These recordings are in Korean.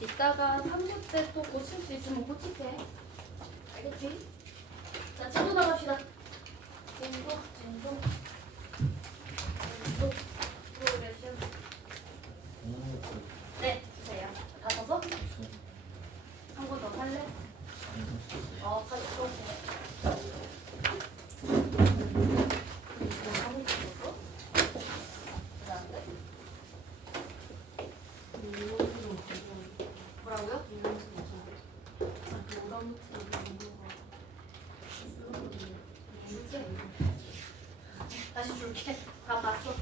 이따가 3부 때 또 고칠 수 있으면 고칠게. 알겠지? 자, 진도 나갑시다. 진도. 프로그레션. 네, 주세요. 다 써서? 한 번 더 살래? 사줘. 뭐라고요? 줄게. 다시 줄게. 다 봤어.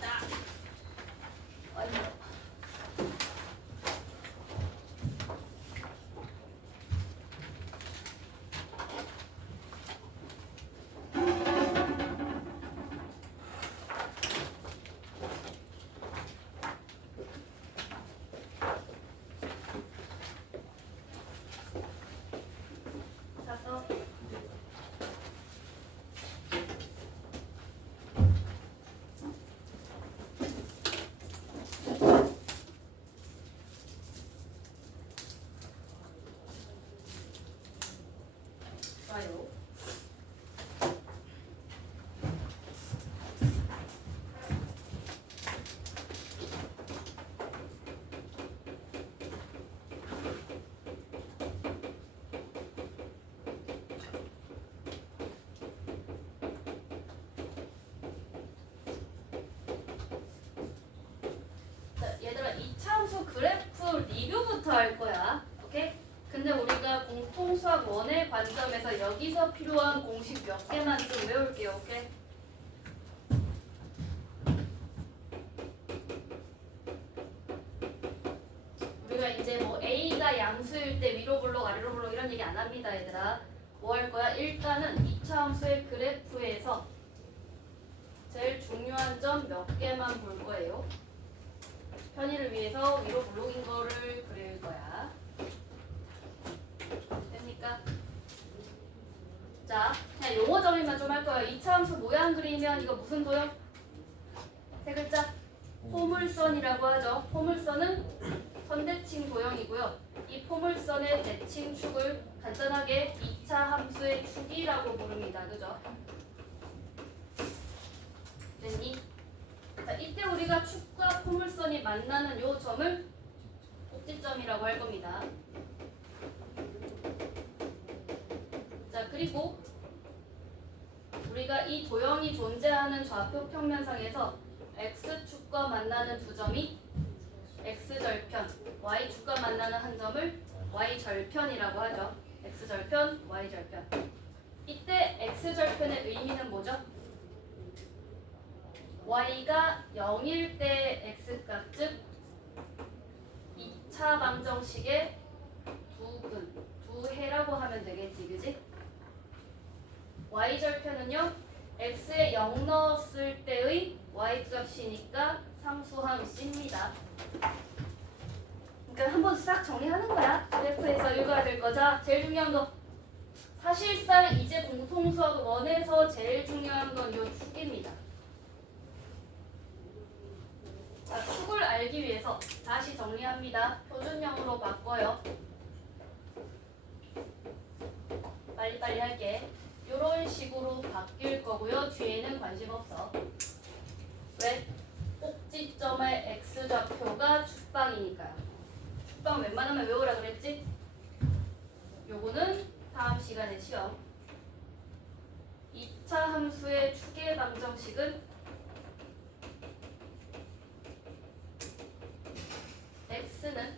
자, 완료. 잤어? 좋아요. 자, 얘들아, 이차함수 그래프 리뷰부터 할 거야. 오케이? 근데 우리가 공통수학 원의 관점에서 여기서 필요한 공식 몇 개만 좀 외울게요. 오케이? 우리가 이제 뭐 A가 양수일 때 위로 블록 아래로 블록 이런 얘기 안 합니다, 얘들아. 뭐 할 거야? 일단은 이차함수의 그래프에서 제일 중요한 점 몇 개만 볼 거예요. 편의를 위해서 위로 블록인 거를 그릴 거야. 됩니까? 자, 그냥 용어 정리만 좀 할 거예요. 이차함수 모양 그리면 이거 무슨 도형? 세 글자. 포물선이라고 하죠. 포물선은 선대칭 도형이고요. 이 포물선의 대칭축을 간단하게 2차 함수의 축이라고 부릅니다. 그죠? 됐니? 자, 이때 우리가 축과 포물선이 만나는 요 점을 꼭지점이라고 할 겁니다. 자, 그리고 우리가 이 도형이 존재하는 좌표 평면상에서 x축과 만나는 두 점이 x절편, y축과 만나는 한 점을 y절편이라고 하죠. x절편, y절편. 이때 x절편의 의미는 뭐죠? y가 0일 때 x값, 즉 2차 방정식의 두 해라고 하면 되겠지, 그지? y절편은요, x에 0 넣었을 때의 y값이니까 상수함 c입니다. 그러니까 한번 싹 정리하는 거야. 그래프에서 읽어야 될 거자. 제일 중요한 거. 사실상 이제 공통수학 원에서 제일 중요한 건 요 축입니다. 자, 축을 알기 위해서 다시 정리합니다. 표준형으로 바꿔요. 빨리빨리 할게. 이런 식으로 바뀔 거고요. 뒤에는 관심 없어. 왜? 꼭지점의 x좌표가 축방이니까요. 축방 웬만하면 외우라 그랬지? 요거는 다음 시간에 시험. 2차 함수의 축의 방정식은 x는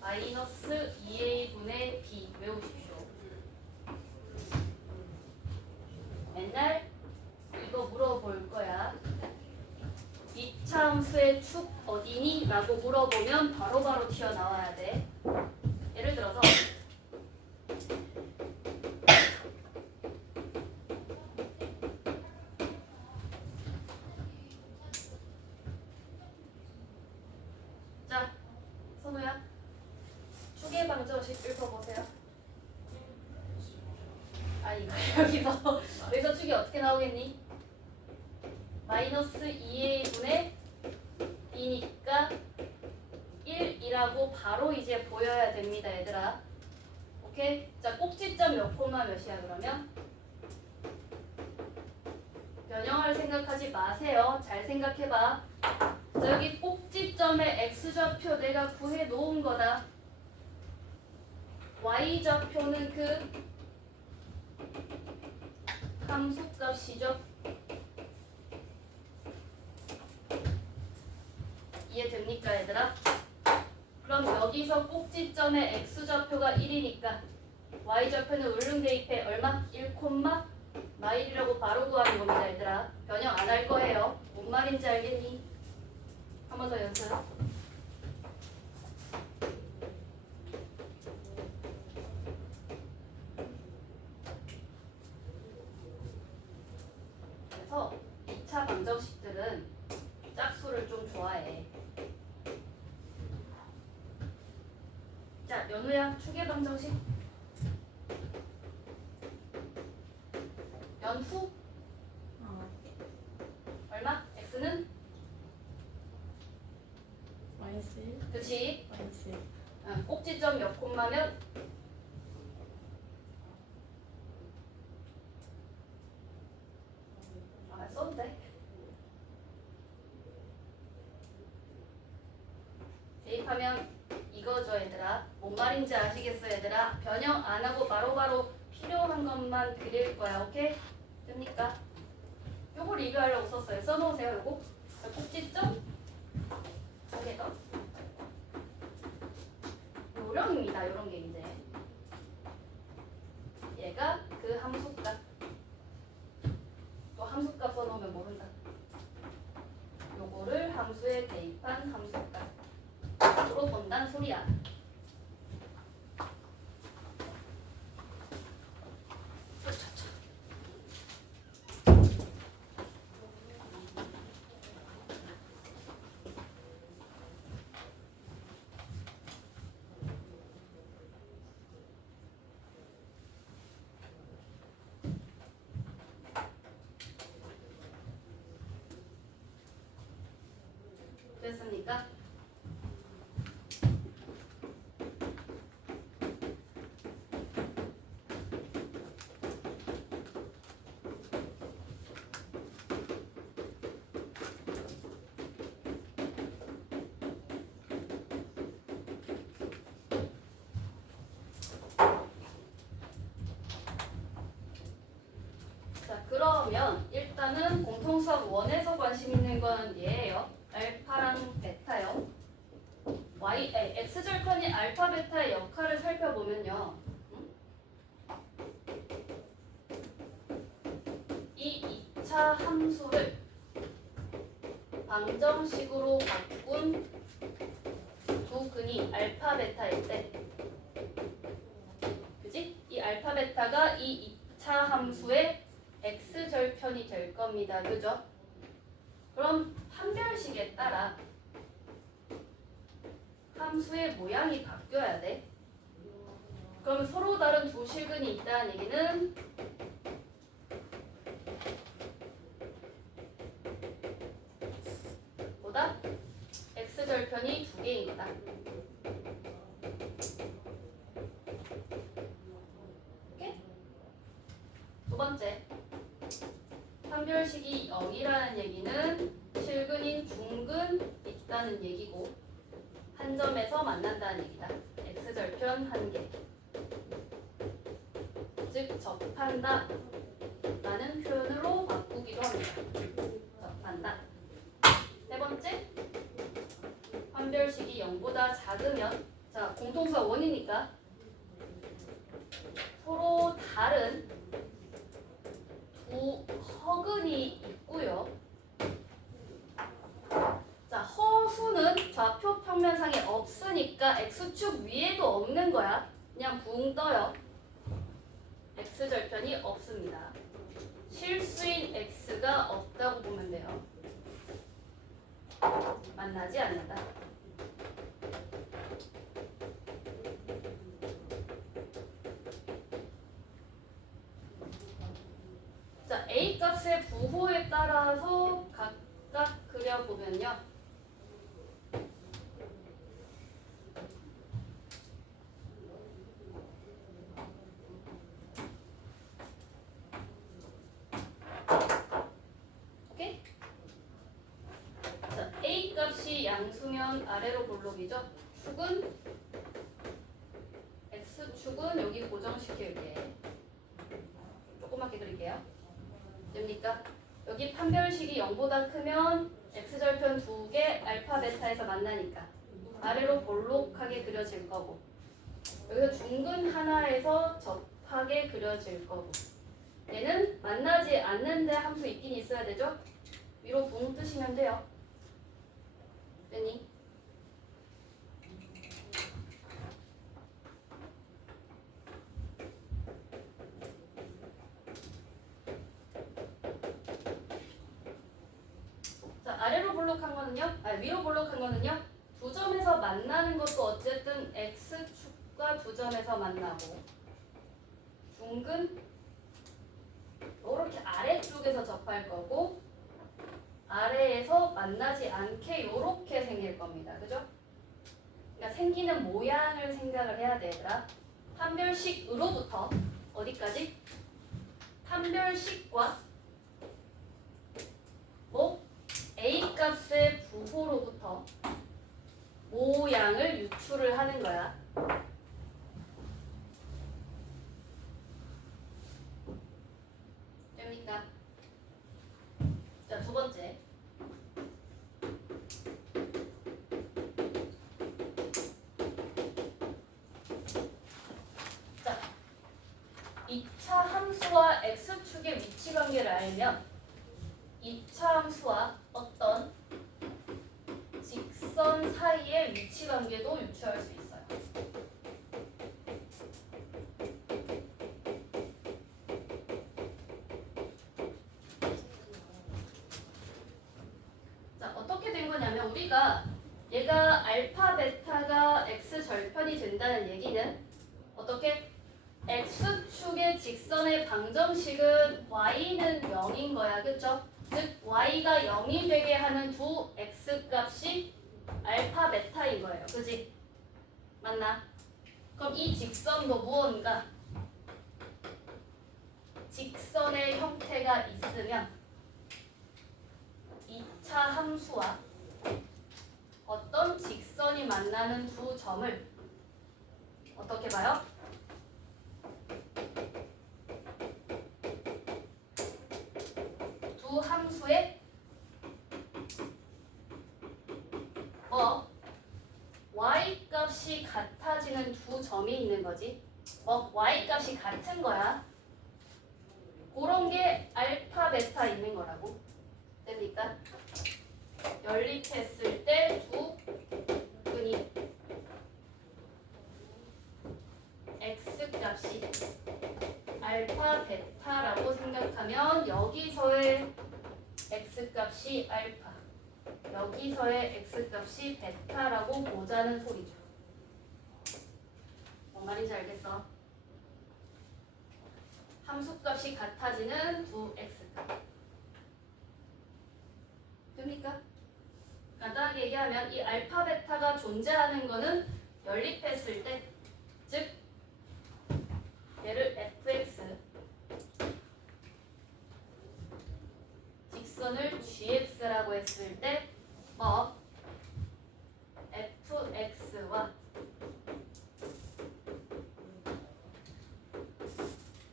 마이너스 2a분의 b 외우십시오. 맨날 이거 물어볼 거야. 2차 함수의 축 어디니? 라고 물어보면 바로바로 튀어나와야 돼. 예를 들어서 자, 선우야, 축의 방정식 읽어보세요. 이거 여기서 축이 어떻게 나오겠니? 마이너스 2a분의 2니까 1이라고 바로 이제 보여야 됩니다, 얘들아. 오케이? 자, 꼭지점 몇 콤마 몇이야, 그러면? 변형할 생각하지 마세요. 잘 생각해봐. 자, 여기 꼭지점의 x좌표 내가 구해 놓은 거다. y좌표는 그 함수값이죠. 이해됩니까, 얘들아? 그럼 여기서 꼭지점의 x좌표가 1이니까 y좌표는 울릉 대입해 얼마? 1, 마일이라고 바로 구하는 겁니다, 얘들아. 변형 안 할 거예요. 뭔 말인지 알겠니? 한 번 더 연습. 그래서 2차 방정식들은 짝수를 좀 좋아해. 자, 연우야, 추계 방정식. 연후 얼마? x는? 마이너스 1, 그치? 마이너스 1. 꼭지점 몇 콤마면? 써도 돼. 대입하면 이거죠, 얘들아. 뭔 말인지 아시겠어, 얘들아? 변형 안 하고 바로바로 필요한 것만 그릴 거야, 오케이? 됩니까? 요거 리뷰하려고 썼어요. 써놓으세요, 요거. 꼭지점 두 개 더. 요령입니다, 요런 게 이제. 얘가 그 함수값. 또 함수값 써놓으면 모른다. 요거를 함수에 대입한 함수값으로 본다는 소리야. 됐습니까? 자, 그러면 일단은 공통수학 1에서 관심 있는 건 얘예요. 알파랑 베타요. x절편이 알파 베타의 역할을 살펴보면요. 이 2차 함수를 방정식으로 바꾼 두 근이 알파 베타일 때, 그지? 이 알파 베타가 이 2차 함수의 x절편이 될 겁니다. 그죠? 그럼 판별식에 따라 함수의 모양이 바뀌어야 돼. 그럼 서로 다른 두 실근이 있다는 얘기는 보다 x절편이 두 개인 거다. 오케이? 두 번째, 판별식이 0이라는 얘기는 실근인 중근 있다는 얘기고 한 점에서 만난다는 얘기다. x절편 한 개. 즉 접한다 라는 표현으로 바꾸기도 합니다. 접한다. 세 번째, 판별식이 0보다 작으면, 자, 공통수가 1이니까 서로 다른 두 허근이 있고요. 자, 허수는 좌표 평면상에 없으니까 x축 위에도 없는 거야. 그냥 붕 떠요. x절편이 없습니다. 실수인 x가 없다고 보면 돼요. 만나지 않는다. 자, A 값의 부호에 따라서 각각 그려보면요. 오케이? 자, A 값이 양수면 아래로 볼록이죠. 축은 X축은 여기 고정시킬게. 조그맣게 그릴게요. 됩니까? 여기 판별식이 0보다 크면 X절편 2개 알파 베타에서 만나니까 아래로 볼록하게 그려질 거고, 여기서 중근 하나에서 접하게 그려질 거고, 얘는 만나지 않는데 함수 있긴 있어야 되죠? 위로 붕 뜨시면 돼요. 됐니? 자, 아래로 볼록한 거는요? 위로 볼록한 거는요? 두 점에서 만나는 것도 어쨌든 X축과 두 점에서 만나고, 중근 이렇게 아래쪽에서 접할 거고, 아래에서 만나지 않게 이렇게 생길 겁니다. 그죠? 그러니까 생기는 모양을 생각을 해야 돼, 얘들아. 판별식으로부터 어디까지? 판별식과 뭐? A 값의 부호로부터 모양을 유출을 하는 거야. 됩니까? 자, 두 번째. 자, 2차 함수와 X축의 위치 관계를 알면 2차 함수와 어떤 직선 사이의 위치 관계도 유추할 수 있어요. 자, 어떻게 된 거냐면 우리가 얘가 알파 베타가 X 절편이 된다는 얘기는 어떻게? X축의 직선의 방정식은 Y는 0인 거야. 그쵸? 즉 Y가 0이 되게 하는 두 X값이 알파 베타인 거예요. 그지? 맞나? 그럼 이 직선도 무언가 직선의 형태가 있으면 2차 함수와 어떤 직선이 만나는 두 점을 어떻게 봐요? 두 함수의 y 값이 같아지는 두 점이 있는 거지. y 값이 같은 거야. 그런 게 알파 베타 있는 거라고. 됩니까? 연립했을 때 두 끈이 x 값이 알파 베타라고 생각하면 여기서의 x 값이 알파, 여기서의 x 값이 베타라고 보자는 소리죠. 뭔 말인지 알겠어? 함수값이 같아지는 두 x값. 됩니까? 간단하게 얘기하면 이 알파 베타가 존재하는 거는 연립했을 때, 즉 얘를 fx 직선을 gx라고 했을 때 fx와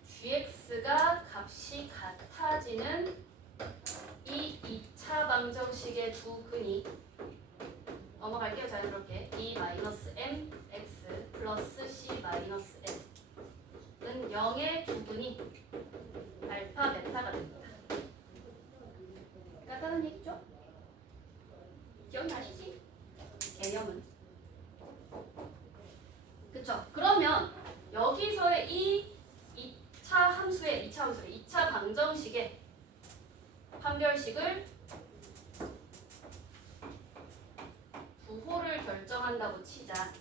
gx가 값이 같아지는 이 2차 방정식의 두 근이 넘어갈게요. 자연스럽게 e-mx 플러스 c-m은 0의 두 근이 알파 베타가 됩니다. 같다는 얘기죠? 기억나시지? 개념은. 그쵸? 그러면 여기서의 이 2차 방정식의 판별식을 부호를 결정한다고 치자.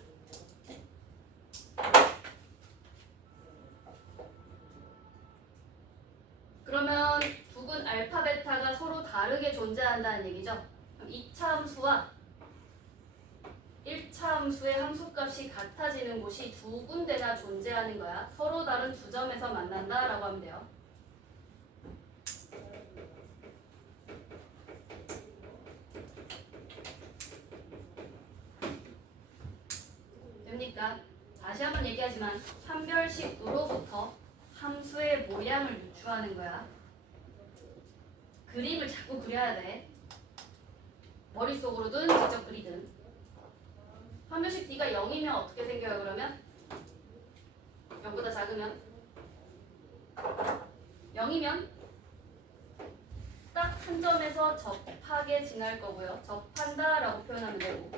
그러면 두군 알파, 베타가 서로 다르게 존재한다는 얘기죠. 그럼 2차 함수와 1차 함수의 함수값이 같아지는 곳이 두 군데나 존재하는 거야. 서로 다른 두 점에서 만난다라고 하면 돼요. 됩니까? 다시 한번 얘기하지만 판별식으로부터 함수의 모양을 유추하는 거야. 그림을 자꾸 그려야 돼. 머릿속으로든 직접 그리든. 판별식 D가 0이면 어떻게 생겨요 그러면? 0보다 작으면? 0이면 딱 한 점에서 접하게 지날 거고요. 접한다 라고 표현하면 되고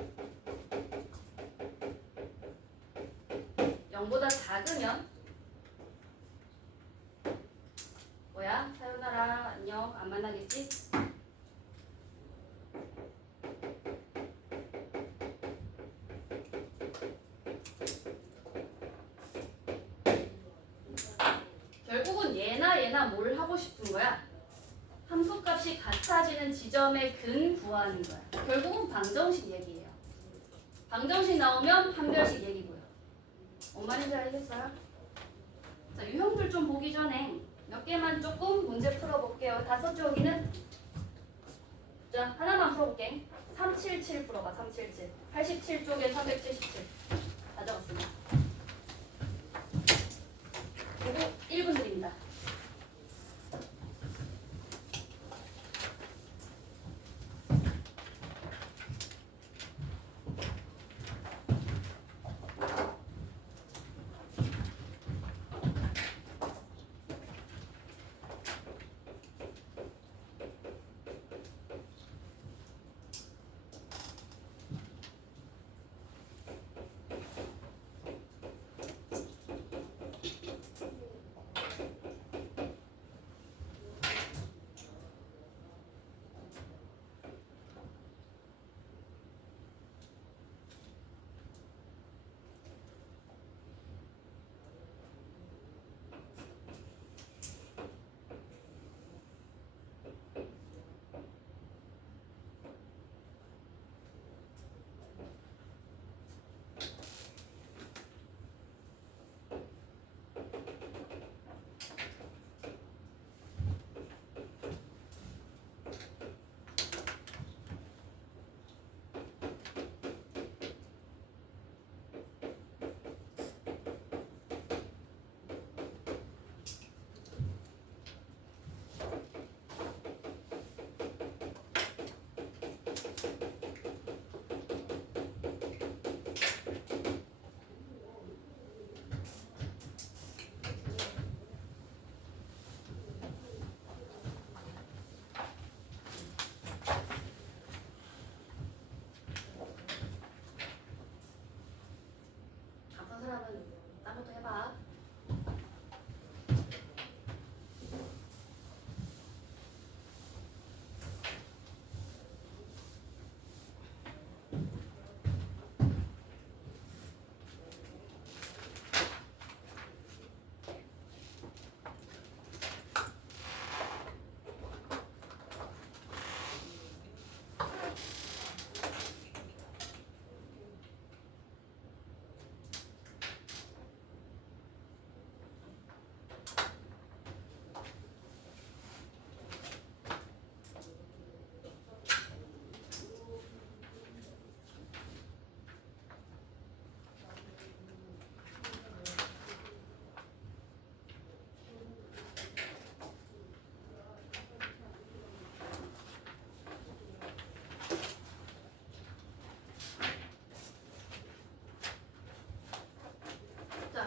0보다 작으면 뭐야? 사요나라 안녕 안 만나겠지? 결국은 얘나 뭘 하고 싶은 거야? 함수값이 같아지는 지점의 근 구하는 거야. 결국은 방정식 얘기예요. 방정식 나오면 판별식 얘기고요. 뭔 말인지 알겠어요? 자, 유형들 좀 보기 전에 몇 개만 조금 문제 풀어볼게요. 5쪽이는 자, 하나만 풀어볼게. 377 풀어봐. 377. 87쪽에 377. 다 적었습니다. 그리고 1분 드립니다. 사람은 딴 것도 해봐.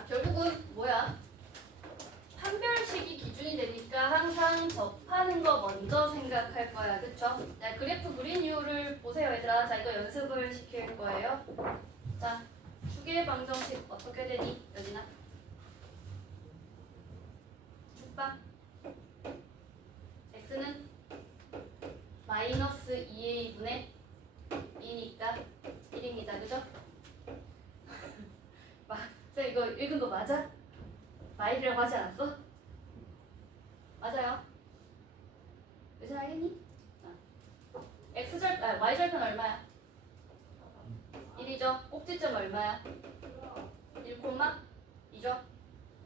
결국은 뭐야? 판별식이 기준이 되니까 항상 접하는 거 먼저 생각할 거야. 그쵸? 자, 그래프 그린 이유를 보세요 얘들아. 자, 이거 연습을 시킬 거예요. 자, 축의 방정식 어떻게 되니? 여진아? 축방 x는 마이너스 2a분의 2니까 1입니다. 그죠? 쌤 이거 읽은 거 맞아? 마일이라고 하지 않았어? 맞아요. 했니? y절편 얼마야? 1이죠. 꼭지점 얼마야? 1, 2죠.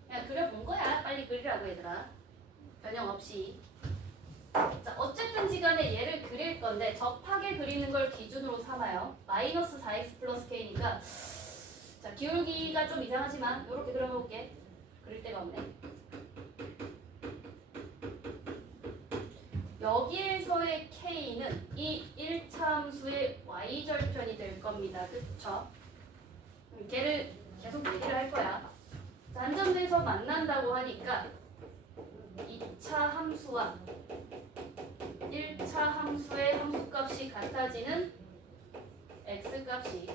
그냥 그려본 거야. 빨리 그리라고 얘들아. 변형 없이. 자, 어쨌든지 간에 얘를 그릴 건데 접하게 그리는 걸 기준으로 삼아요. 마이너스 4x 플러스 k니까 자, 기울기가 좀 이상하지만 이렇게 그려볼게. 그릴 데가 없네. 여기에서의 k는 이 1차 함수의 y절편이 될 겁니다. 그쵸? 걔를 계속 얘기를 할 거야. 자, 한 점에서 만난다고 하니까 2차 함수와 1차 함수의 함수값이 같아지는 x값이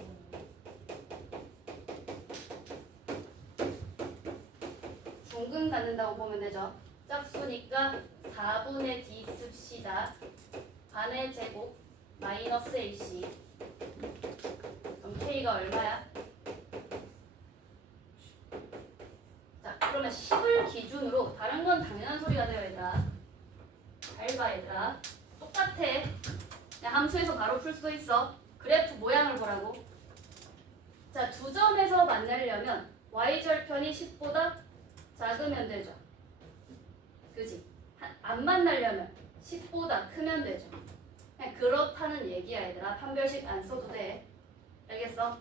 중근 갖는다고 보면 되죠. 짝수니까 4분의 d 씁시다. 반의 제곱 마이너스 ac. 그럼 k가 얼마야? 자, 그러면 10을 기준으로 다른 건 당연한 소리가 돼요, 얘들아. 잘 봐, 얘들아. 똑같아. 그냥 함수에서 바로 풀 수도 있어. 그래프 모양을 보라고. 자, 두 점에서 만나려면 y절편이 10보다 작으면 되죠. 그지? 안 만나려면 10보다 크면 되죠. 그냥 그렇다는 얘기야, 얘들아. 판별식 안 써도 돼. 알겠어?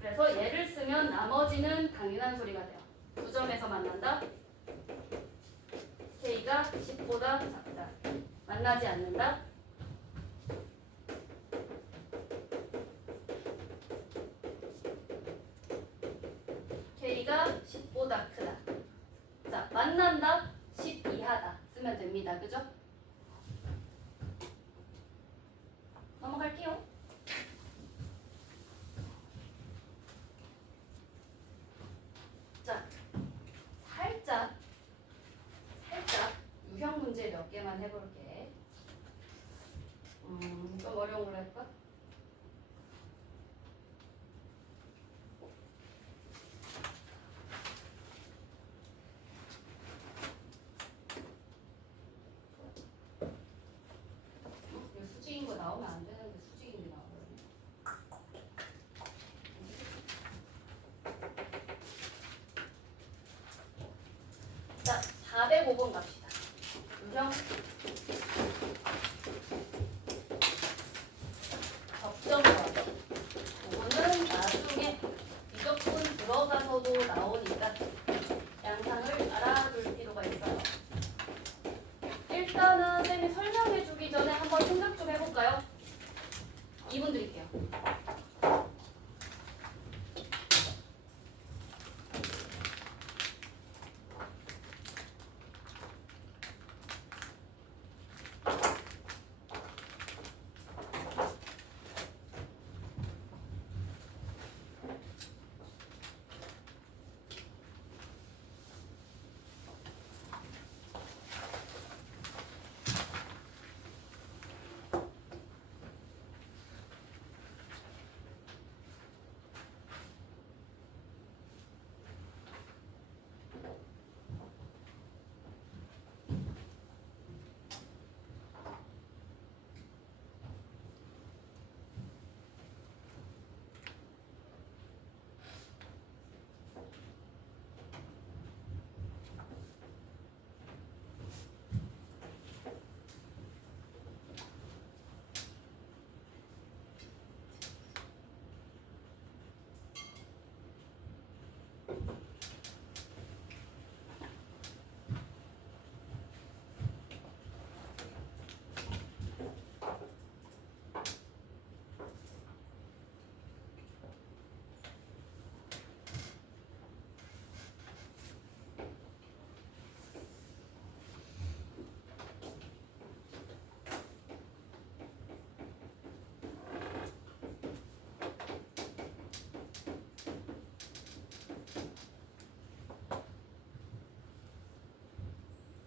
그래서 얘를 쓰면 나머지는 당연한 소리가 돼요. 두 점에서 만난다. k가 10보다 작다. 만나지 않는다. k가 10보다 크다. 자, 만난다. 10 이하다. 쓰면 됩니다. 그죠? 넘어갈게요. 자, 살짝 유형 문제 몇 개만 해볼게. 좀 어려운 걸로 해볼까? 이거 수직인 거 나오면 안 되는데 수직인 게 나오거든요. 자, 405번 갑시다. 유형 접점과 이거는 나중에 미적분 들어가서도 나오니까 양상을 알아둘 필요가 있어요. 일단은 쌤이 설명해 주기 전에 한번 생각 좀 해볼까요? 2분 드릴게요.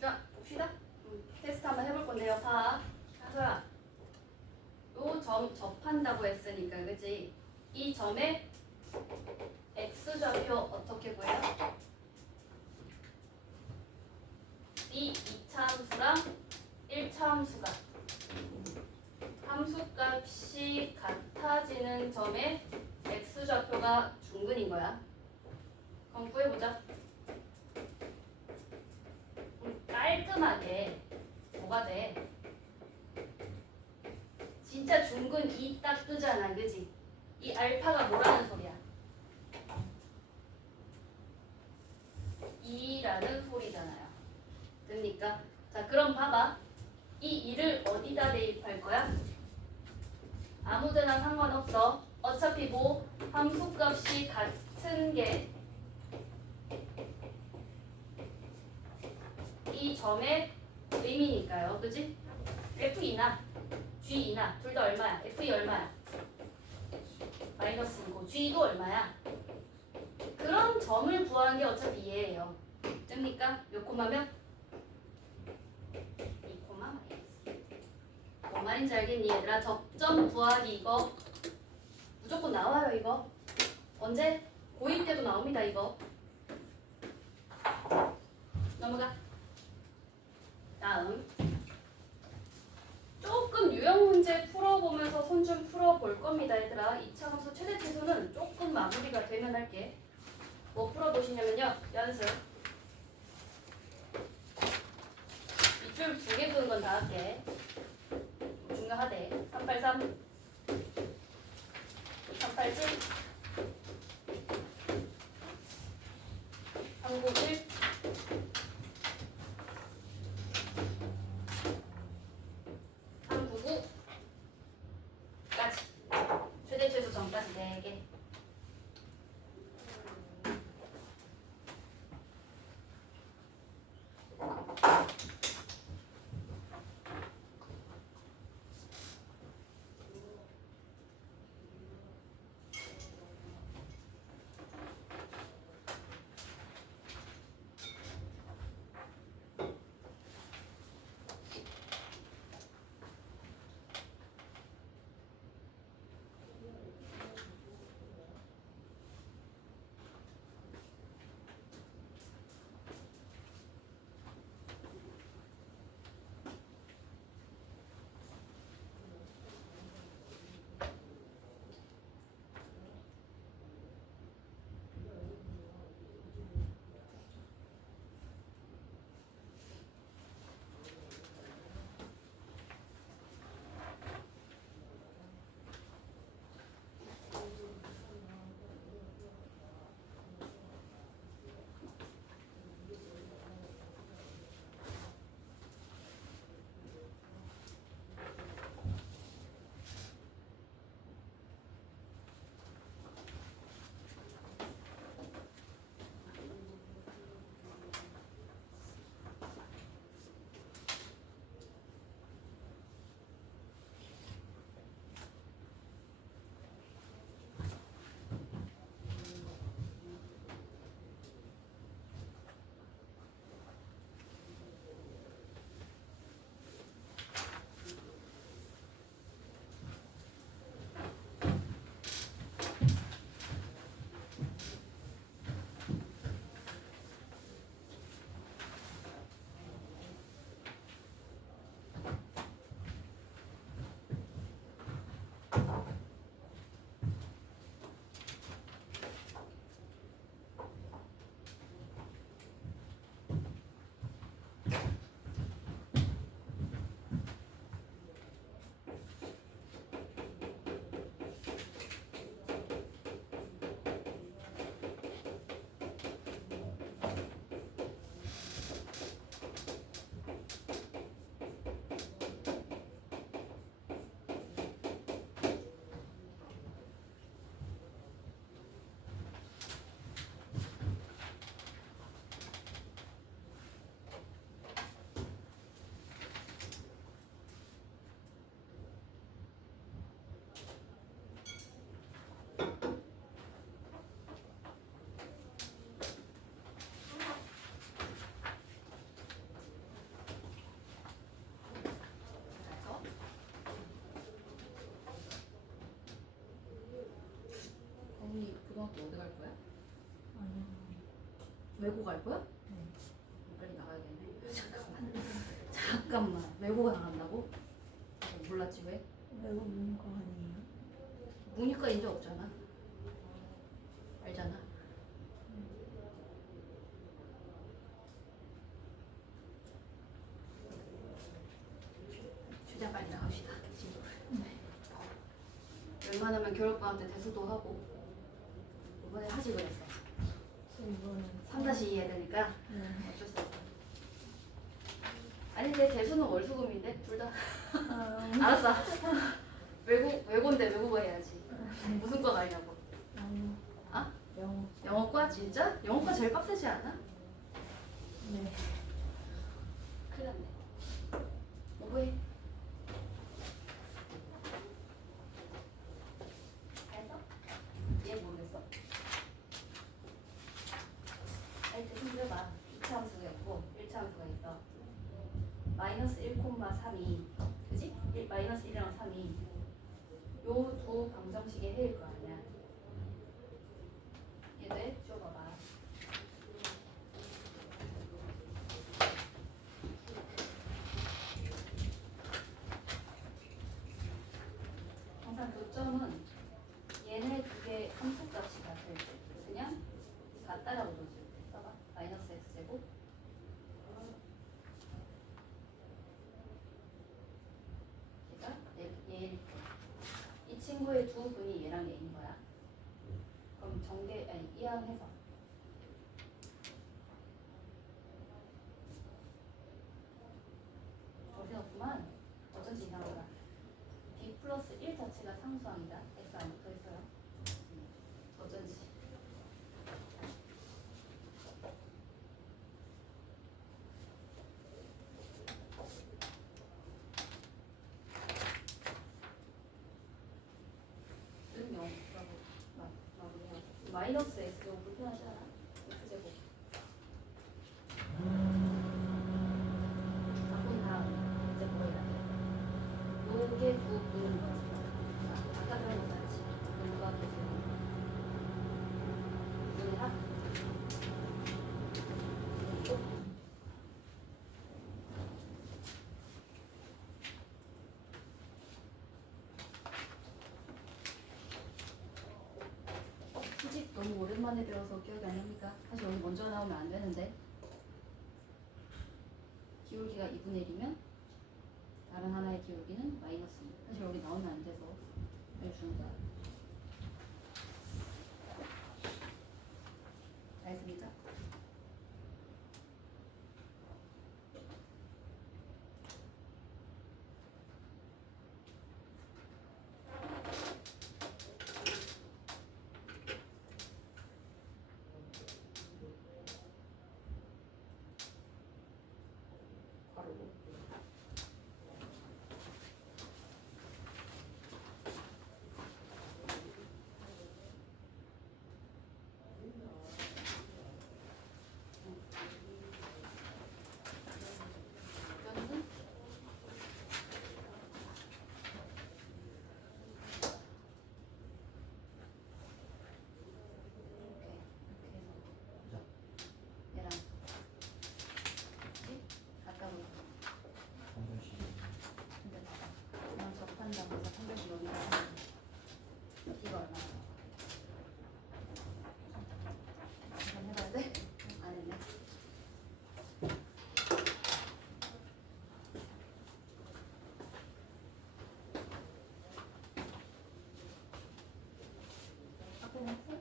자, 봅시다. 테스트 한번 해볼 건데요. 봐. 하서야. 요 점 접한다고 했으니까, 그치? 이 점의 x좌표 어떻게 구해요? 이 2차 함수랑 1차 함수가 함수값이 같아지는 점에 x좌표가 중근인 거야. 그럼 구해보자. 깔끔하게 뭐가 돼? 진짜 중근 2 딱 뜨잖아, 그지? 이 알파가 뭐라는 소리야? 2라는 소리잖아요. 됩니까? 자, 그럼 봐봐. 이 2를 어디다 대입할 거야? 아무데나 상관없어. 어차피 뭐 함수값이 같은 게 이 점의 의미니까요. 그지? F2나 G2나 둘 다 얼마야? F2 얼마야? -2고 G도 얼마야? 그런 점을 구하는 게 어차피 얘예요. 됩니까? 몇 코마면? 2코마 마이너스. 뭔 말인지 알겠니 얘들아? 접점 구하기 이거 무조건 나와요 이거. 언제? 고2 때도 나옵니다 이거. 넘어가. 다음. 조금 유형 문제 풀어보면서 손 좀 풀어볼 겁니다 얘들아. 2차 함수 최대 치수는 조금 마무리가 되면 할게. 뭐 풀어보시냐면요. 연습. 밑줄 2개 그은 건 다 할게. 중요하대. 383 387 391 399까지 최대 최소 점까지 4개. 고등학교 어디 갈 거야? 아니요. 외고 갈 거야? 네. 빨리 나가야겠네. 잠깐만. 외고가 나간다고? 몰랐지 왜? 외국 문과 아니에요? 문이과 인적 없잖아. 알잖아. 주제 빨리 나갑시다. 친구. 웬만하면 겨울방학 때 대수도 하고 이번에 하지 그랬어. 저 이거는 3-2 해야 되니까 네. 어쩔 수 없어. 아니 근데 대수는 월수금인데 둘 다. 알았어. 외고인데 외국어 해야지. 무슨 과 가려고? 영어. 아? 영어. 영어과 진짜? 영어과 제일 빡세지 않아? 네. 큰일 났네. 오해. 알았어? 이해 모르겠어. 아니 대충 그려봐. 2차 함수가 있고 1차 함수가 있어. 마이너스 1,3이 그지? 마이너스 1이랑 3이 요 두 방정식의 해일 거 아니야. 얘들 쉬어봐봐. 항상 교점은 얘네 두 개 함수값이 같을 때 그냥 같다라고 둬줄 때 써봐. 마이너스 x제곱 얘가 얘일 때 이 친구의 두 분이 얘랑 얘인 거야. 그럼 전개 아니 이항해서 정신없구만. 어쩐지 이상하다. b 플러스 1 자체가 상수항이다. x 안 붙어 있어요. 어쩐지. 마이너스 x제곱 불편하지 않아? x제곱 바꾼 다음 이제 뭐 해야 돼? 요게 부분인 거지. 아까 그런 거 말이지. 누가 계세요? 눈이라? 수직 너무 오랜만에 배워서 기억이 안 납니까? 사실 여기 먼저 나오면 안 되는데 기울기가 2분의 1이면 다른 하나의 기울기는 마이너스 2. 사실 여기 나오면 안 돼서 알려주는 거야. 알겠습니까? 바로 이거는 얘랑 뭐지? 아까 뭐 근데 봐봐. 그냥 접한다고 해서 판별식 여기다 하면 B가 얼마야? 한번 해봐야 돼? 안 했네. 아까 했어?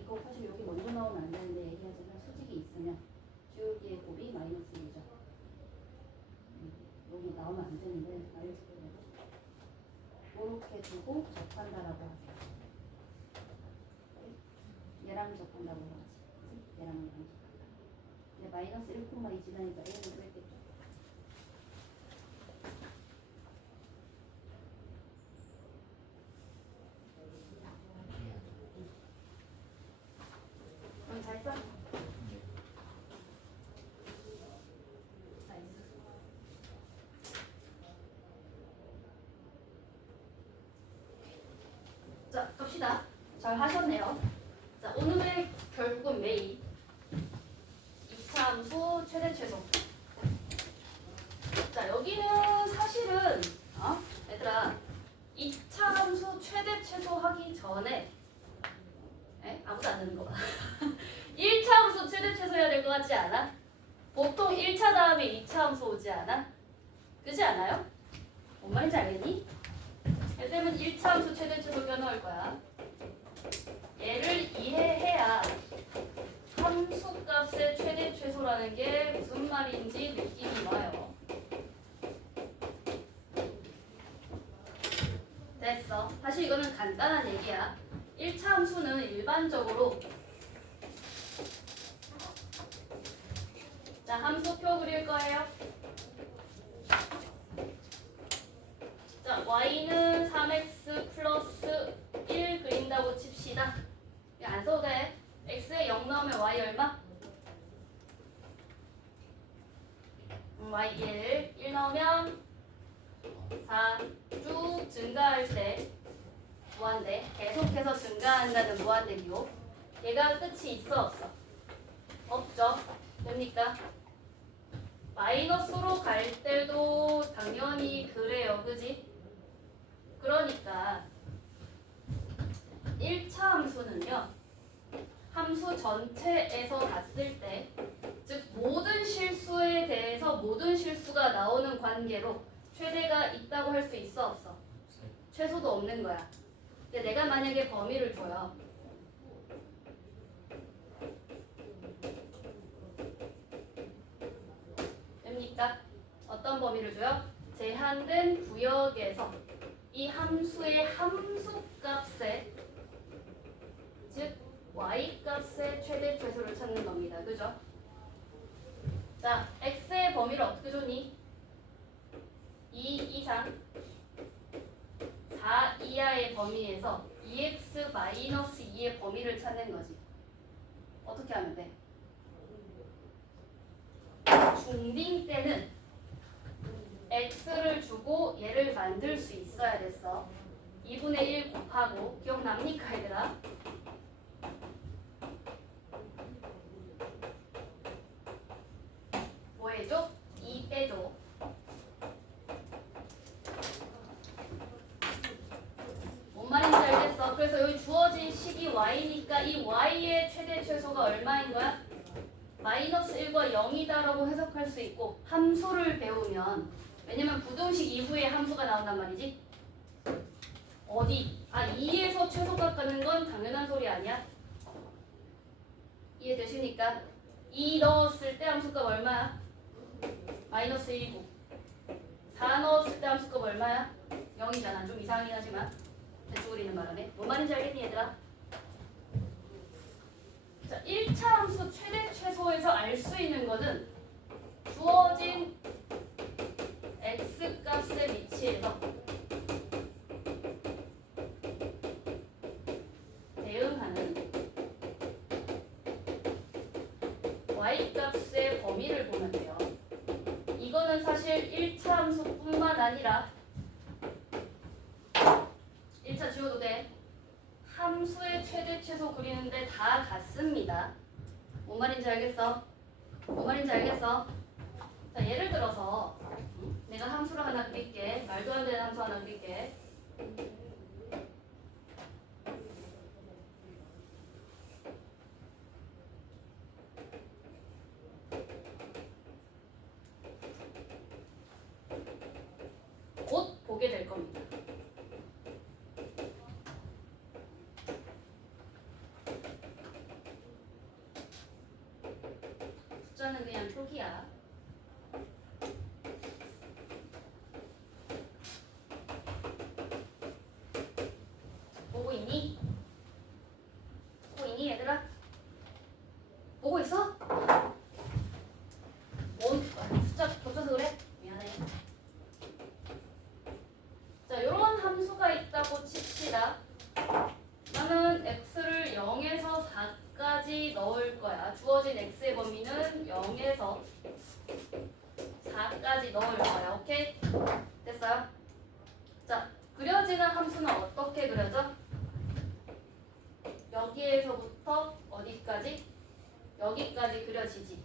이거 사실 여기 먼저 나오면 안 되는데 얘기하자면 수직이 있으면 기울기의 곱이 마이너스 1이죠. 여기 나오면 안 되는데 마이너스 1이고 이렇게 두고 접한다라고 하세요. 얘랑 접한다고 하지. 그치? 얘랑 접한다. 근데 마이너스 1,2 지나니까 A는 뺐겠죠. 그럼 잘 써? 나이스. 자, 갑시다. 잘 하셨네요. 자, 오늘의 결국은 메인. 함수 최대 최소. 자, 여기는 사실은 얘들아 2차 함수 최대 최소 하기 전에 아무도 안 듣는 거 봐. 1차 함수 최대 최소 해야 될 것 같지 않아? 보통 1차 다음에 2차 함수 오지 않아? 그렇지 않아요? 뭔 말인지 알겠니? 쌤은 1차 함수 최대 최소 껴넣을 거야. 얘를 이해해야 함수 값의 최대 최소라는 게 무슨 말인지 느낌이 와요. 됐어. 사실 이거는 간단한 얘기야. 1차 함수는 일반적으로 자, 함수표 그릴 거예요. 자, y는 3x 플러스 1 그린다고 칩시다. 이거 안 써도 돼. x에 0 넣으면 y 얼마? y 1 넣으면 4 쭉 증가할 때 무한대, 계속해서 증가한다는 무한대기호. 얘가 끝이 있어 없어? 없죠. 됩니까? 마이너스로 갈 때도 당연히 그래요. 그지? 그러니까 1차 함수는요. 함수 전체에서 봤을 때, 즉 모든 실수에 대해서 모든 실수가 나오는 관계로 최대가 있다고 할 수 있어 없어? 최소도 없는 거야. 근데 내가 만약에 범위를 줘요. 됩니까? 어떤 범위를 줘요? 제한된 구역에서 이 함수의 함수값에, 즉 y값의 최대 최소를 찾는 겁니다. 그죠? 자, x의 범위를 어떻게 줬니? 2 이상 4 이하의 범위에서 2x-2의 범위를 찾는 거지. 어떻게 하면 돼? 중딩 때는 x를 주고 얘를 만들 수 있어야 됐어. 2분의 1 곱하고, 기억납니까 얘들아? 뭐 해줘? 2 빼줘. 뭔 말인지 알겠어? 그래서 여기 주어진 식이 y니까 이 y의 최대 최소가 얼마인 거야? 마이너스 1과 0이다라고 해석할 수 있고, 함수를 배우면, 왜냐면 부등식 이후에 함수가 나온단 말이지. 어디? 2에서 최소값 가는 건 당연한 소리 아니야? 이해되십니까? 2 넣었을 때 함수값 얼마야? 마이너스 1이고, 4 넣었을 때 함수값 얼마야? 0이잖아. 좀 이상하긴 하지만 대충 그리는 바람에. 뭔 말인지 알겠니 얘들아? 자, 1차 함수 최대 최소에서 알 수 있는 거는 주어진 x값의 위치에서 대응하는 y값의 범위를 보면 돼요. 이거는 사실 1차 함수뿐만 아니라 1차 지워도 돼. 함수의 최대 최소 그리는데 다 같습니다. 뭔 말인지 알겠어? 뭔 말인지 알겠어? 자, 예를 들어서 내가 함수를 하나 그릴게. 말도 안 되는 함수 하나 그릴게. 곧 보게 될 겁니다. 숫자는 그냥 표기야. 보고 있니? 보고 있니 얘들아? 보고 있어? 숫자 겹쳐서 그래? 미안해. 자, 요런 함수가 있다고 칩시다. 나는 x를 0에서 4까지 넣을 거야. 주어진 x의 범위는 0에서 4까지 넣을 거야. 오케이? 됐어요? 자, 그려지는 함수는 어떻게 그려져? 여기에서부터 어디까지? 여기까지 그려지지.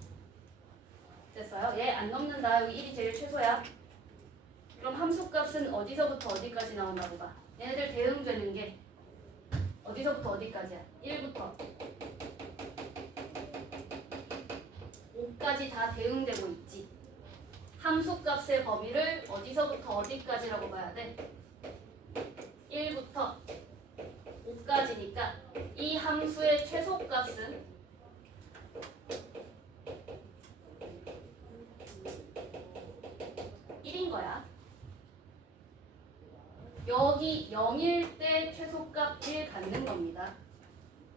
됐어요? 얘 안 넘는다. 여기 1이 제일 최소야. 그럼 함수값은 어디서부터 어디까지 나온다고 봐. 얘네들 대응되는 게 어디서부터 어디까지야? 1부터 5까지 다 대응되고 있지. 함수값의 범위를 어디서부터 어디까지라고 봐야 돼? 1부터 5까지니까 이 함수의 최소값은 1인 거야. 여기 0일 때 최소값 1 갖는 겁니다.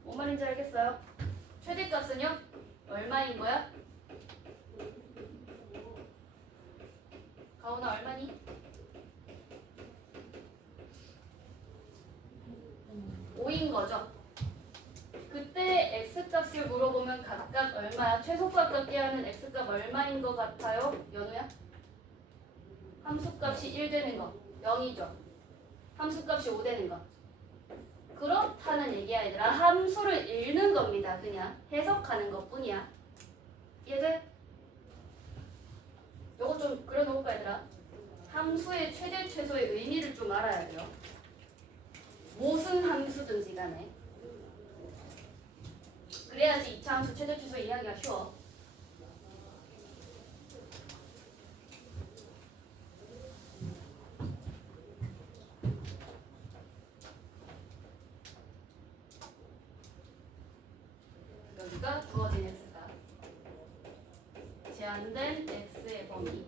뭔 말인지 알겠어요? 최대값은요? 얼마인 거야? 가온아 얼마니? 5인 거죠. 그때 x값을 물어보면 각각 얼마야? 최소값 갖게 하는 x값 얼마인 것 같아요? 연우야? 함수값이 1 되는 거 0이죠. 함수값이 5 되는 거. 그렇다는 얘기야 얘들아. 함수를 읽는 겁니다. 그냥 해석하는 것 뿐이야. 이해돼? 요거 좀 그려놓을까 얘들아? 함수의 최대 최소의 의미를 좀 알아야 돼요. 무슨 함수든지 간에. 그래야지 2차 함수 최대 최소 이해하기가 쉬워. 여기가 주어진 x가 제한된 x의 범위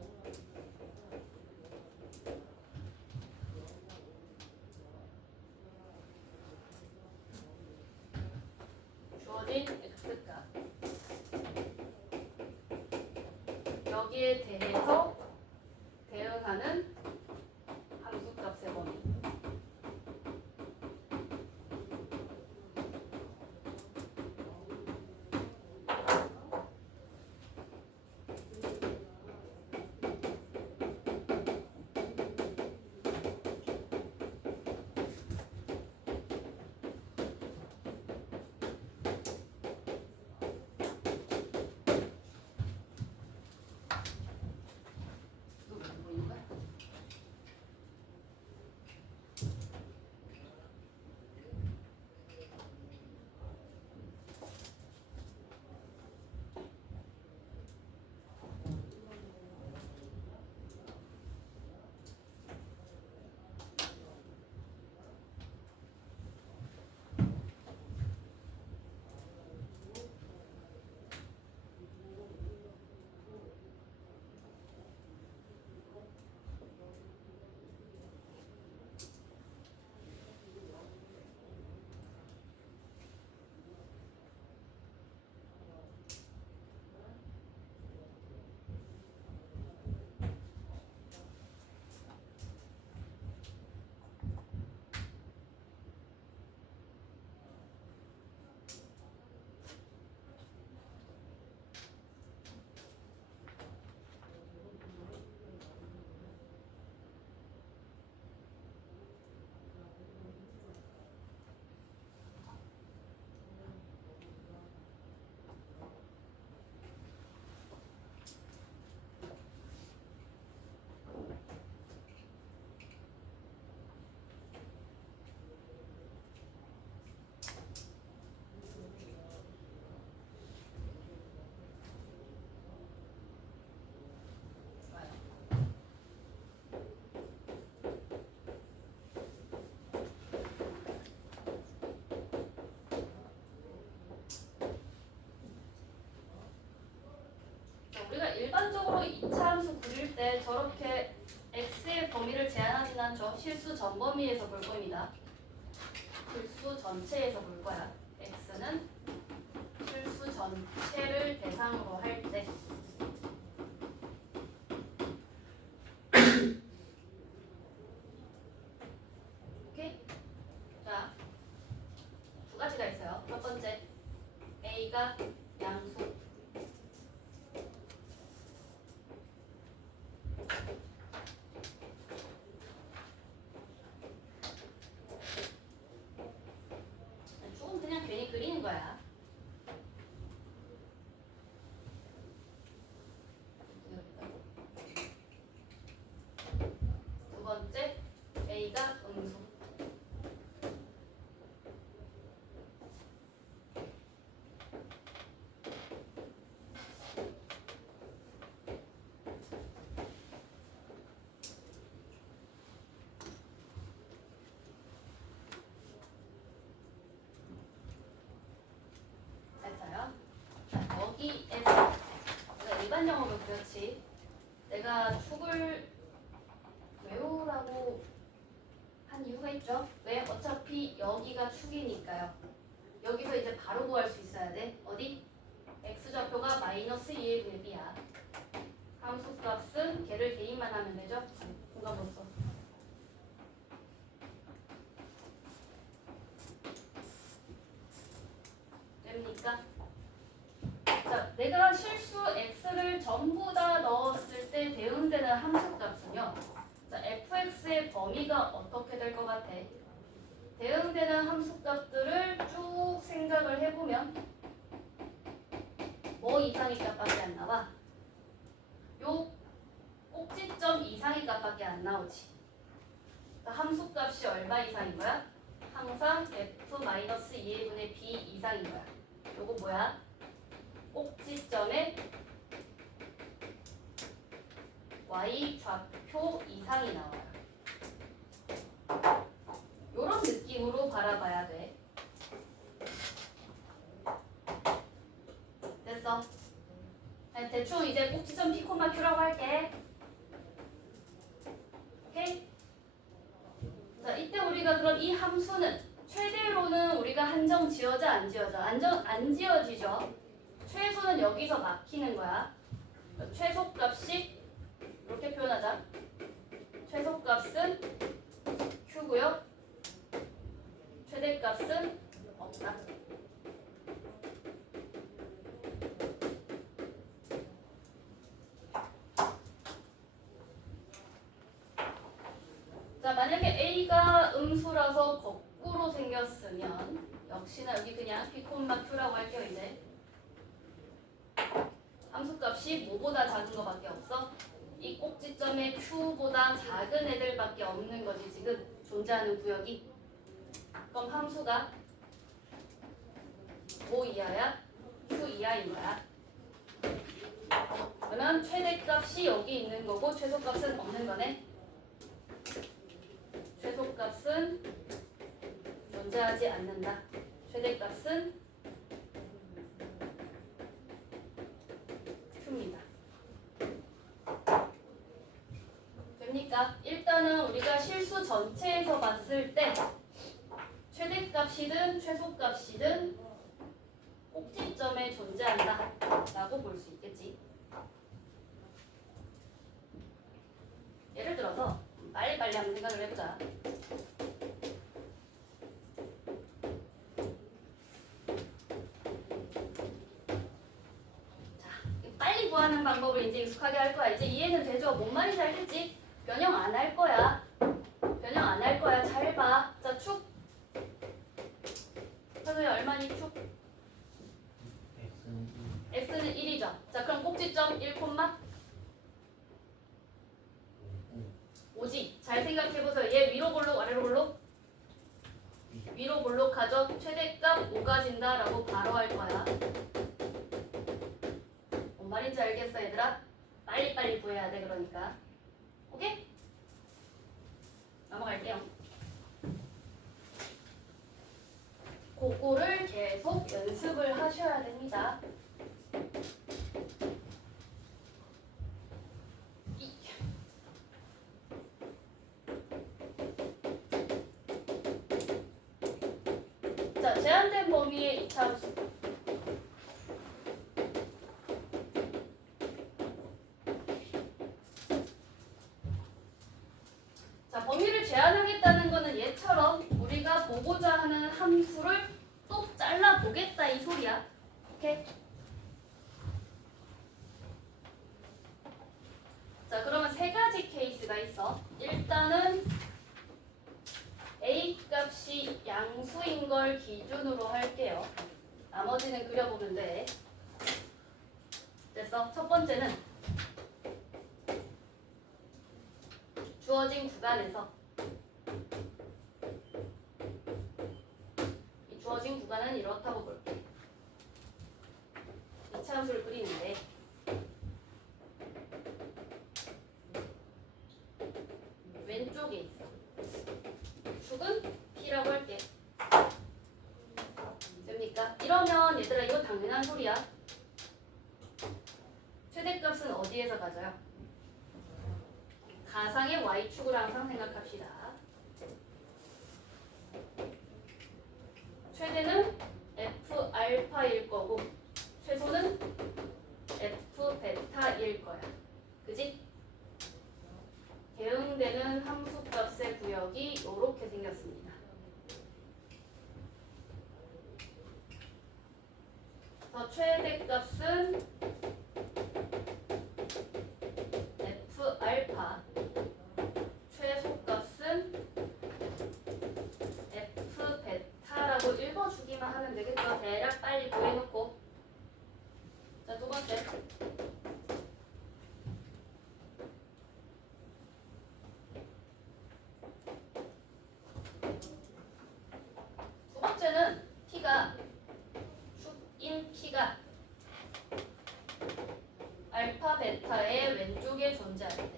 주어진 x값 여기에 대해서 대응하는 함수값의 범위. 이거 왜 보이는 거야? 우리가 일반적으로 2차 함수 그릴 때 저렇게 x의 범위를 제한하진 않죠. 실수 전범위에서 볼 겁니다. 실수 전체에서 볼 거야. x는 실수 전체를 대상으로 할 때. 오케이? 자, 두 가지가 있어요. 첫 번째, a가 양수. 조금 그냥 괜히 그리는 거야. 일반 영어면 그렇지. 내가 축을 외우라고 한 이유가 있죠. 왜? 어차피 여기가 축이니까요. 여기서 이제 바로 구할 수 있어야 돼. 어디? x좌표가 마이너스 2의 분의 b야. 함수값은 걔를 대입만 하면 되죠. 공간 못 써. 됩니까? 자, 내가 실수 x를 전부 다 넣었을 때 대응되는 함수값은요. 자, fx의 범위가 어떻게 될 것 같아? 대응되는 함수값들을 쭉 생각을 해보면 뭐 이상의 값밖에 안 나와? 요 꼭지점 이상의 값밖에 안 나오지. 자, 함수값이 얼마 이상인 거야? 항상 f-2의 분의 b 이상인 거야. 요거 뭐야? 꼭지점의 y 좌표 이상이 나와요. 요런 느낌으로 바라봐야 돼. 됐어? 대충 이제 꼭지점 P, Q라고 할게. 오케이? 자, 이때 우리가 그럼 이 함수는 최대로는 우리가 한정 지어져 안 지어져? 안 지어지죠? 최소는 여기서 막히는 거야. 최소값이 이렇게 표현하자. 최소값은 Q고요. 최대값은 없다. 자, 만약에 A가 음수라서 거꾸로 생겼으면 역시나 여기 그냥 P, Q라고 할게요. 이제 함수값이 뭐보다 작은 거밖에 없어? 이 꼭지점의 Q보다 작은 애들밖에 없는 거지. 지금 존재하는 구역이. 그럼 함수가 뭐 이하야? Q 이하인 거야. 그러면 최대값이 여기 있는 거고 최소값은 없는 거네. 최소값은 존재하지 않는다. 최대값은 Q입니다. 됩니까? 일단은 우리가 실수 전체에서 봤을 때 최대값이든 최소값이든 꼭지점에 존재한다 라고 볼 수 있겠지. 예를 들어서 빨리빨리 한번 생각을 해보자. 자, 빨리 구하는 방법을 이제 익숙하게 할 거야. 이제 이해는 되죠? 뭔 말인지 알겠지? 변형 안 할 거야. 변형 안 할 거야. 잘 봐. 자, 축. 선생님 얼마니 축? x는 1이죠. 자, 그럼 꼭지점 1, 5지. 잘 생각해보세요. 얘 위로 볼록 아래로 볼록? 위로 볼록하죠. 최대값 5가 진다라고 바로 할 거야. 뭔 말인지 알겠어 얘들아? 빨리빨리 구해야 돼. 그러니까 오케이? 넘어갈게요. 그거를 계속 연습을 하셔야 됩니다. 자, 제한된 범위의 이차함수. 자, 범위를 제한하겠다는 거는 얘처럼 우리가 보고자 하는 함수를 또 잘라보겠다 이 소리야. 오케이? 자, 그러면 세 가지 케이스가 있어. 일단은 A 값이 양수인 걸 기준으로 할게요. 나머지는 그려보면 돼. 됐어? 첫 번째는 주어진 구간에서 이 주어진 구간은 이렇다고 볼게. 이차함수를 그리는데 왼쪽에 있어. 축은 P라고 할게. 됩니까? 이러면 얘들아 이거 당연한 소리야. 최대값은 어디에서 가져요? 가상의 y축을 항상 생각합시다. 최대는 f 알파일 거고 최소는 f 베타일 거야. 그지? 대응되는 함수값의 구역이 이렇게 생겼습니다. 그래서 최대값은 f 알파, 최소값은 f 베타라고 읽어주기만 하면 되겠죠. 대략 빨리 구해놓고. 자, 두 번째. 두 번째는 축인 P가 알파 베타의 왼쪽에 존재할 때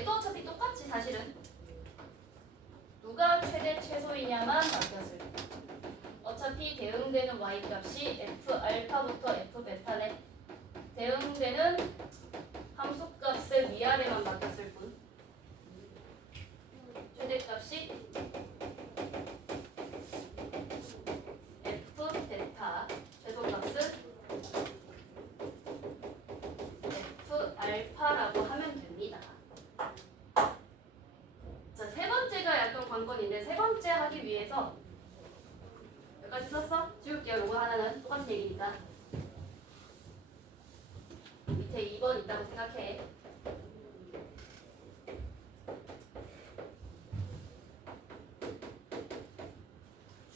얘도 어차피 똑같지 사실은. 누가 최대 최소이냐만 바뀌었을 때 어차피 대응되는 y값이 f 알파부터 f 베타네. 대응되는 함수값의 위아래만 바뀌었을 뿐. 최대값이 f 베타, 최소값은 f 알파라고 하면 됩니다. 자, 세 번째가 약간 관건인데 세 번째 하기 위해서 여기까지 썼어? 지울게요. 이거 하나는 똑같은 얘기니까. 밑에 2번 있다고 생각해.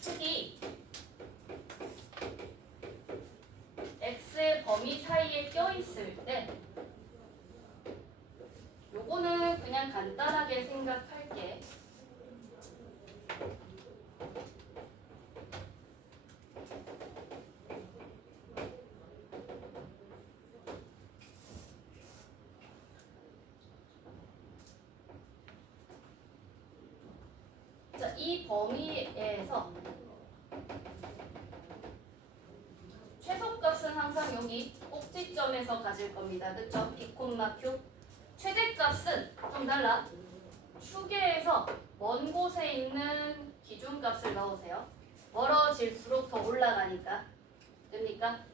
축이 x의 범위 사이에 껴있을 때 요거는 그냥 간단하게 생각할게. 자, 이 범위에서 최소값은 항상 여기 꼭지점에서 가질 겁니다. 그쵸? P, Q. 최대값은 좀 달라. 축에서 먼 곳에 있는 기준값을 넣으세요. 멀어질수록 더 올라가니까. 됩니까?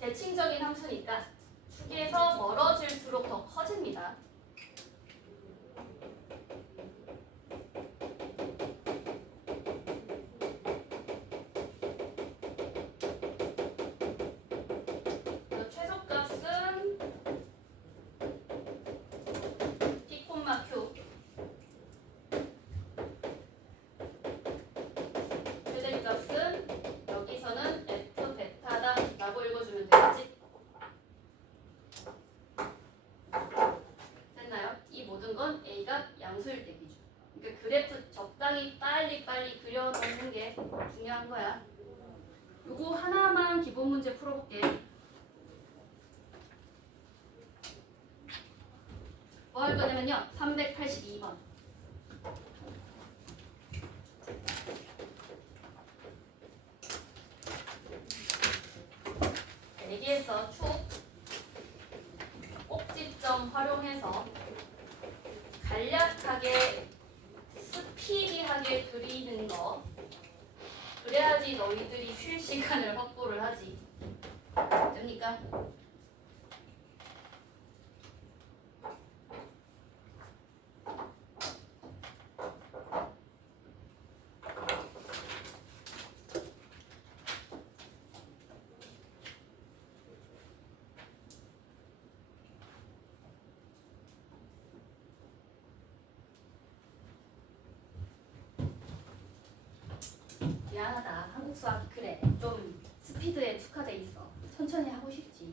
대칭적인 함수니까 축에서 멀어질수록 더 커집니다. 최소값은 P, Q. 최대값은 여기서는 F 베타다 라고 읽어주면 되겠지? 됐나요? 이 모든 건 A가 양수일 때 기준. 그러니까 그래프 적당히 빨리 그려놓는 게 중요한 거야. 요거 하나만 기본 문제 풀어볼게. 뭐 할 거냐면요. 382번. 얘기했어. 축 꼭지점 활용해서 간략하게 스피디하게 그리는 거. 그래야지 너희들이 쉴 시간을 확보를 하지. 됩니까? 미안하다. 한국 수학 그래. 좀 스피드에 특화돼 있어. 천천히 하고 싶지.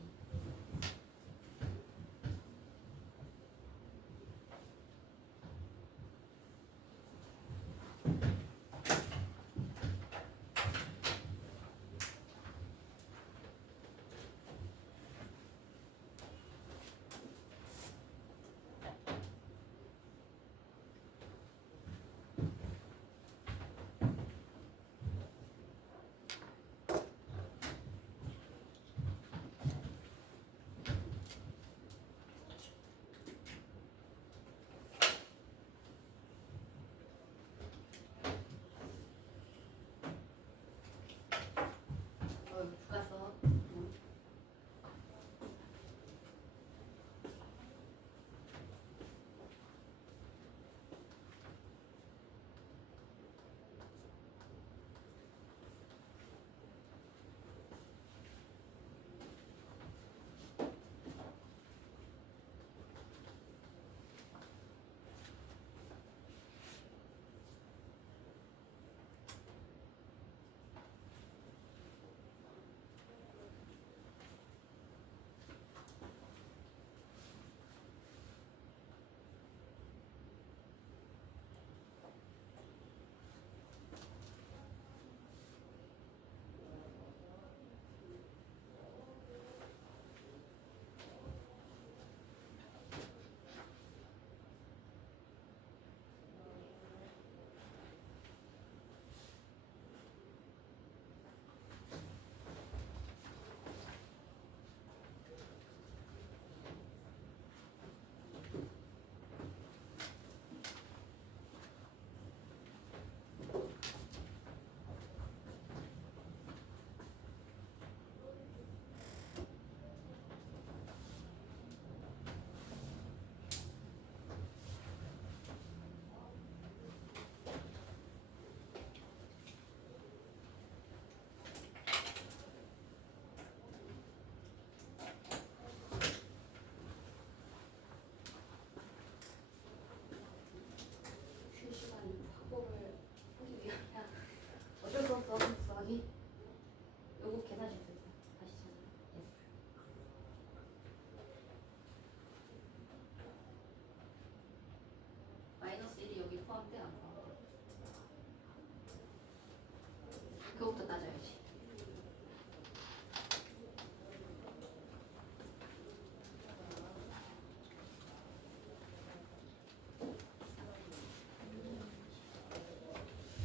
맞아야지.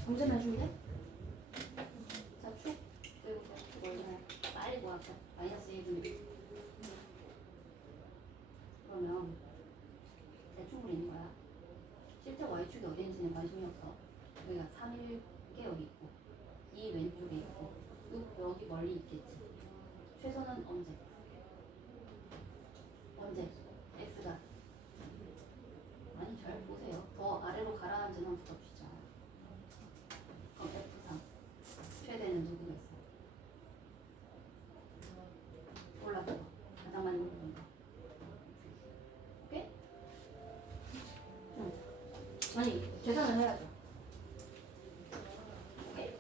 문제만 해줄래? 자, 축. 그리고 축 얼마야? 빨리 구하자. 마이너스 1분의. 그러면 대충 그리는 거야. 실제 y축이 어디 있는지는 관심이 없어. 여기가 3일게 여기 있고 2 왼쪽에 있고 6 여기 멀리 있겠지. 최소는 언제? x가 아니 잘 보세요. 더 아래로 가라앉으면 부럽시죠. 그럼 f3 최대는 누구가 있어? 올라가고 가장 많이 오르는 거. 오케이? 응. 아니 계산을 해야죠. 오케이?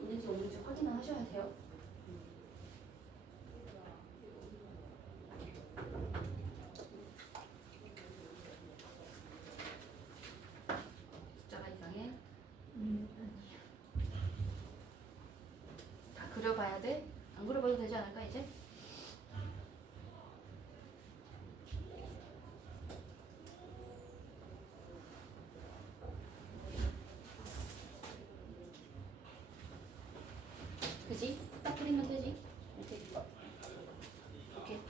있는지 없는지 확인을 하셔야 돼요. 숫자가 이상해. 아니요. 다 그려봐야 돼? 안 그려봐도 되지 않을까 이제? 그지? 딱 그리면 되지? 이렇게 이렇게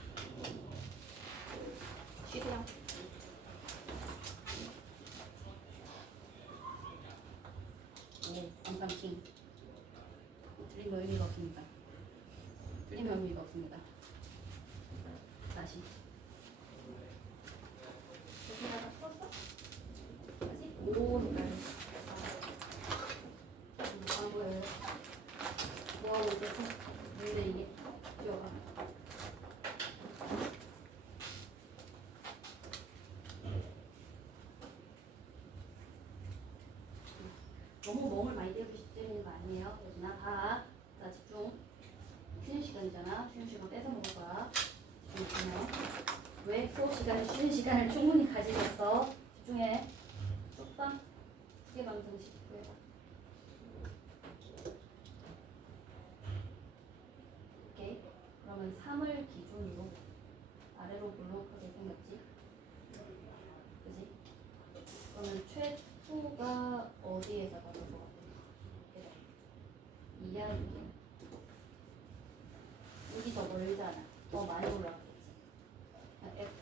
쉬세요. 네, 엉망킹. 틀리면 의미가 없습니다. 틀리면 의미가 없습니다. 다시. 여기다가 풀었어? 다시? 오, 헷갈려. 안 보여요. 뭐하고 있겠어? 근데 이게 뛰어가. 너무 몸을 많이 때리는 거 아니에요? 여진아 다. 자 집중. 쉬는 시간이잖아. 쉬는 시간 뺏어 먹을 거야. 집중해요. 왜 수업 시간에 쉬는 시간을 충분히 가지겠어? 집중해. 쪽방 두개 방정식 구해봐. 오케이. 그러면 3을 기준으로 아래로 블록하게 생겼지? 그지? 그러면 최초가 어디에서 가볼 것 같아? 그래. 2야 6이야. 여기 더 멀잖아. 더 많이 올라가겠지.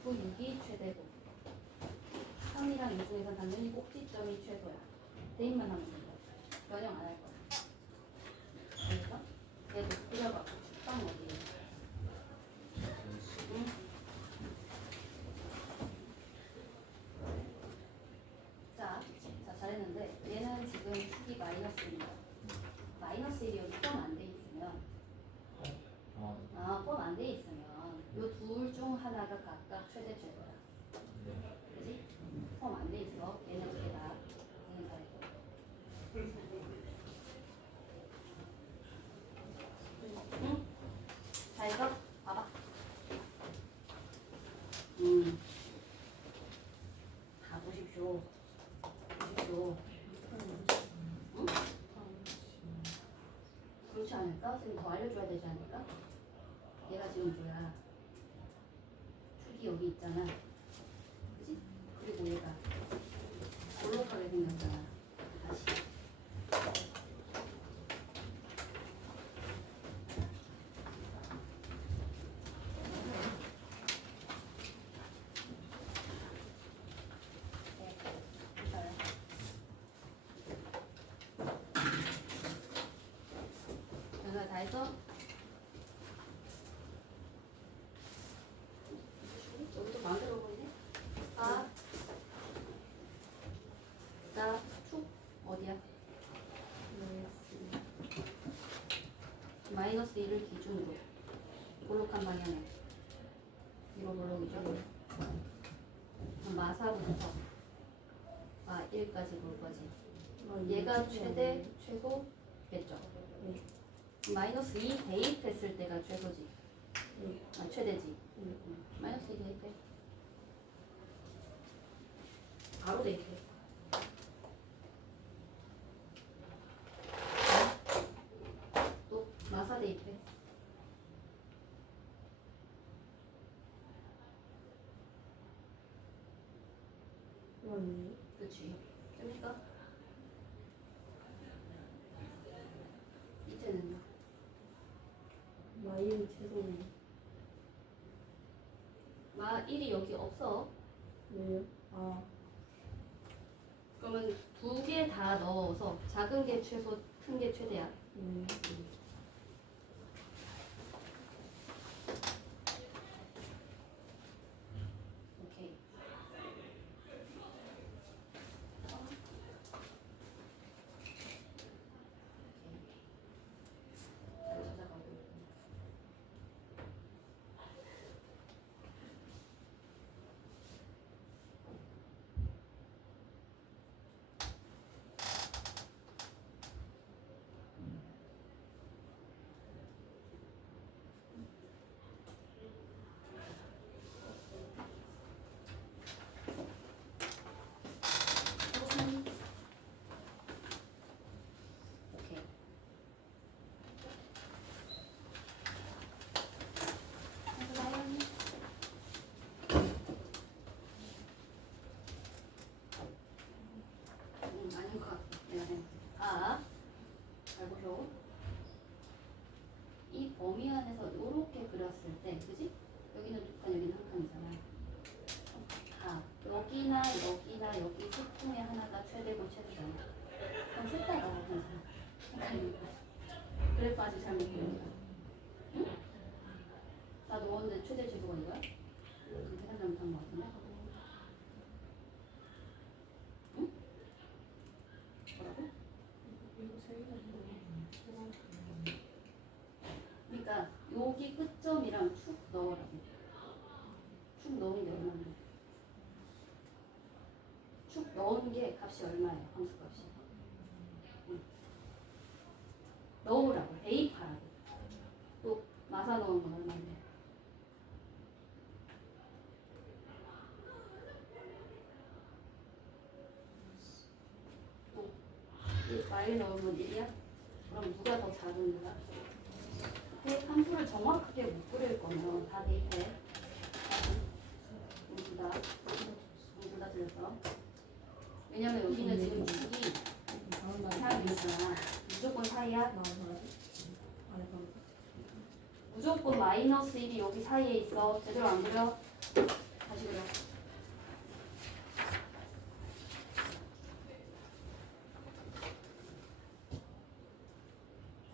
F6이 최대고 3이랑 2 중에서 당연히 꼭지점이 최소야. 대입만 하면 된다. 변형 안 할 거야. 알겠어? 얘도 그려봐. 축방 어디에? 응? 자, 잘했는데 얘는 지금 축이 마이너스 1이야. 마이너스 1이 여기 포함 안 돼 있으면 포함 안 돼 있으면 요 둘 중 하나가 각각 최대 최소야. 그지? 포함 안 돼 있어. 얘네 두 개다. 얘는 잘했고. 응? 자 이거 봐봐. 다 보십시오. 보십시오. 응? 그렇지 않을까? 지금 더 알려줘야 되지 않을까? 얘가 지금 뭐야? 축이 여기 있잖아. 그지? 그리고 얘가 볼록하게 생겼잖아. 다시. 내가 다 해서 여기도 만들어 보이네. 아, 자, 축 어디야? 마이너스 1을 기준으로 볼록한 방향에 위로 볼록이죠. 마사부터 마1까지 볼 거지. 얘가 최대, 최소겠죠. 마이너스 2 대입했을 때가 최소지. 최대지. 마이너스 2 대입해. 바로 대입해. 또 대입해. 맞네. 그치. 됩니까? 이제는요. 마이의 최소는 마 1이 여기 없어. 왜요? 아, 그러면 두 개 다 넣어서 작은 게 최소, 큰 게 최대야. 네. 오케이. 잘 찾아가고. 오케이. 아닌 것 같아. 내가 생각해. 아, 잘 보셔. 이 범위 안에서 이렇게 그렸을 때, 그지? 여기는 두 칸, 여기는 한 칸이잖아. 아, 여기나 여기나 여기 셋 중에 하나가 최대고 최대잖아. 그럼 셋 다 넣어, 괜찮아. 헷갈리니까. 그래프 아직 잘못 그리니까. 응? 나 넣었는데 최대 최소가 이거야? 지금 계산 잘못한 것 같은데? 응? 뭐라고? 이거 세 개가 그러니까 여기 끝점이랑 축 넣으라고. 축 넣은 게 얼마인데? 축 넣은 게 값이 얼마예요? 함수 값이. 응. 넣으라고. 대입하라고. 또 마사 넣은 건 얼마인데? 또 이 마일 넣으면 1이야? 그럼 누가 더 작은 거야? 함수를 정확하게 못 그릴 거면 다 대입해. 모두 다. 모두 다 틀렸어. 왜냐면 여기는 지금 축이 다음 날 사람이 있잖아. 무조건 사이야. 나와서 안 해봐. 무조건 마이너스 1이 여기 사이에 있어. 제대로 안 그려? 다시 그려.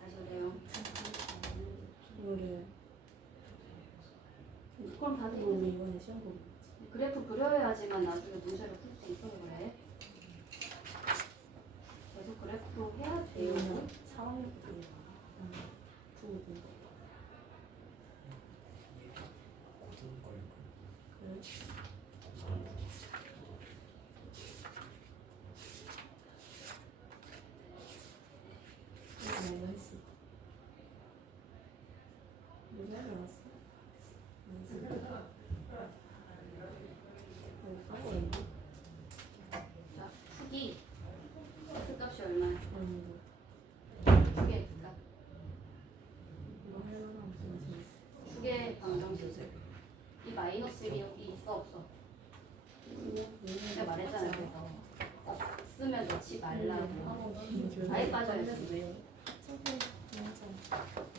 다시 그래요. 이거를 그럼 다 이거 되고. 이번에 시험 보고 그래프 그려야지만 나중에 문제를 풀 수 있어서 그래. 계속 그래프로 해야 돼요. 이거는 4학년 때 주고 그래? 이거 내가 했어. 누가 해놨어? 아니, 까먹었네. 자, 축이 X값이 얼마야? 아니, 축의 X값. 이거 하려나 무슨 재밌어. 축의 방정식을. 이 마이너스 1이 여기 있어 없어? 내가 말했잖아. 그래서 없으면 넣지 말라고. 아예 빠져야지. 청소 맞아.